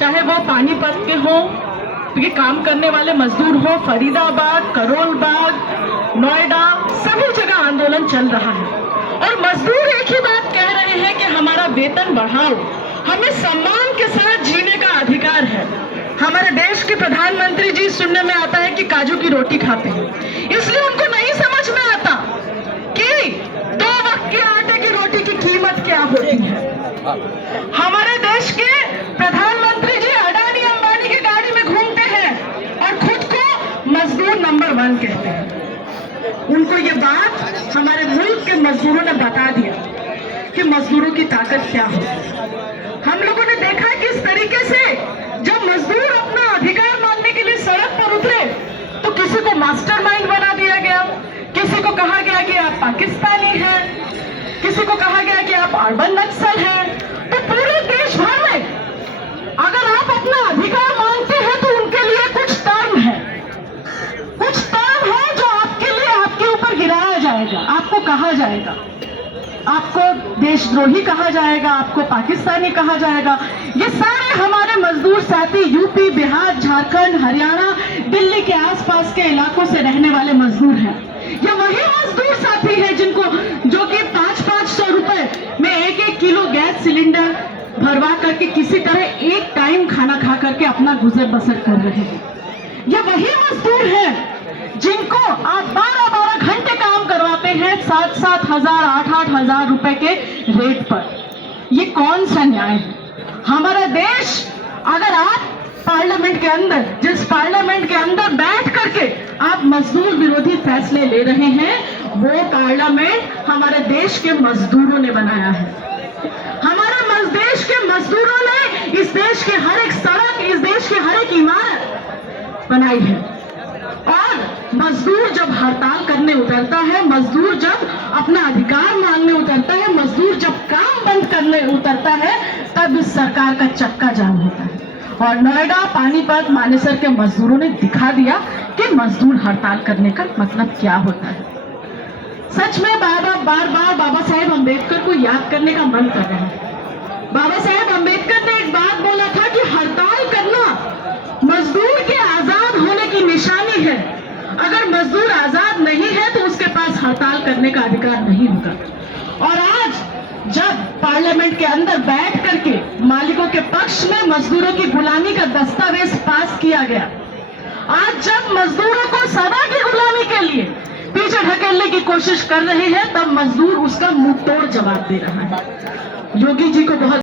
चाहे वो पानीपत के हो, ये काम करने वाले मजदूर हो, फरीदाबाद, करोल बाग, नोएडा, सभी जगह आंदोलन चल रहा है। और मजदूर एक ही बात कह रहे हैं कि हमारा वेतन बढ़ाओ, हमें सम्मान के साथ जीने का अधिकार है। हमारे देश के प्रधानमंत्री जी सुनने में आता है कि काजू की रोटी खाते हैं, इसलिए उनको नहीं समझ में आता कि 2 वक्त के आटे की रोटी की कीमत क्या होती है। हमारे देश के प्रधानमंत्री जी अडानी अंबानी की गाड़ी में घूमते हैं और खुद को मजदूर नंबर 1 कहते हैं। उनको ये बात हमारे मुल्क के मजदूरों ने बता दिया कि मजदूरों की ताकत क्या है। हम लोगों ने देखा किस तरीके से जब मजदूर अपना अधिकार मांगने के लिए सड़क पर उतरे तो किसी को मास्टरमाइंड बना दिया गया, किसी को कहा गया कि आप पाकिस्तानी हैं, किसी को कहा गया कि आप अर्बन नक्सल हैं। तो पूरे देश भर में अगर आप अपना अधिकार मांगते हैं तो उनके लिए कुछ टर्म है जो आपके लिए आपके ऊपर गिराया जाएगा, आपको कहा जाएगा, आपको देशद्रोही कहा जाएगा, आपको पाकिस्तानी कहा जाएगा। ये सारे हमारे मजदूर साथी यूपी, बिहार, झारखंड, हरियाणा, दिल्ली के आसपास के इलाकों से रहने वाले मजदूर हैं। ये वही मजदूर साथी हैं जो कि 500-500 रुपए में 1-1 किलो गैस सिलेंडर भरवा करके किसी तरह एक टाइम खाना खा करके अपना गुजर बसर कर रहे हैं। ये वही मजदूर हैं जिनको आप 12-12 घंटे काम करवाते हैं 7-7 हजार 8-8 हजार रुपए के रेट पर। ये कौन सा न्याय है? हमारा देश, अगर आप पार्लियामेंट के अंदर, जिस पार्लियामेंट के अंदर बैठ करके आप मजदूर विरोधी फैसले ले रहे हैं, वो पार्लियामेंट हमारे देश के मजदूरों ने बनाया है। हमारे देश के मजदूरों ने इस देश के हर एक सड़क, इस देश की हर एक इमारत बनाई है। और मजदूर जब हड़ताल करने उतरता है, मजदूर जब अपना अधिकार मांगने उतरता है, मजदूर जब काम बंद करने उतरता है, तब इस सरकार का चक्का जाम होता है। और नोएडा, पानीपत, मानेसर के मजदूरों ने दिखा दिया कि मजदूर हड़ताल करने का मतलब क्या होता है। सच में बार बार बाबा साहेब अम्बेडकर को याद करने का मन कर रहा है। बाबा साहेब अम्बेडकर ने एक बात बोला था कि हड़ताल करना मजदूर के आजाद होने की निशानी है। अगर मजदूर आजाद नहीं है तो उसके पास हड़ताल करने का अधिकार नहीं होगा। और आज जब पार्लियामेंट के अंदर बैठ करके मालिकों के पक्ष में मजदूरों की गुलामी का दस्तावेज पास किया गया, आज जब मजदूरों को सदा की गुलामी के लिए पीछे ढकेलने की कोशिश कर रहे हैं, तब मजदूर उसका मुंह तोड़ जवाब दे रहा है। योगी जी को बहुत